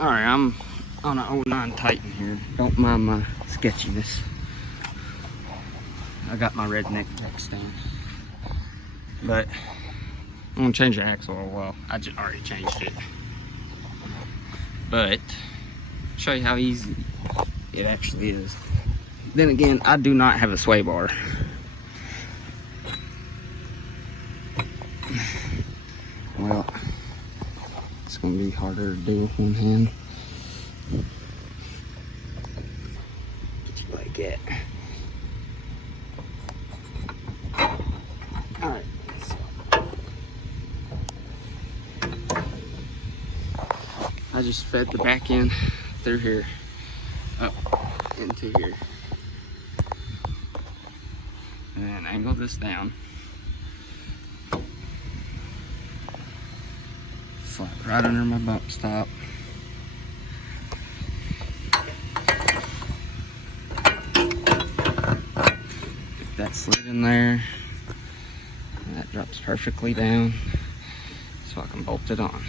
Alright, I'm on an 09 Titan here. Don't mind my sketchiness. I got my redneck deck stand. But I'm gonna change the axle. Well, I just already changed it. But show you how easy it actually is. Then again, I do not have a sway bar. Well, it's gonna be harder to do with one hand. Get you like that. Alright. I just fed the back end through here, up into here. And then angle this down. Slap right under my bump stop. Get that slid in there. And that drops perfectly down so I can bolt it on.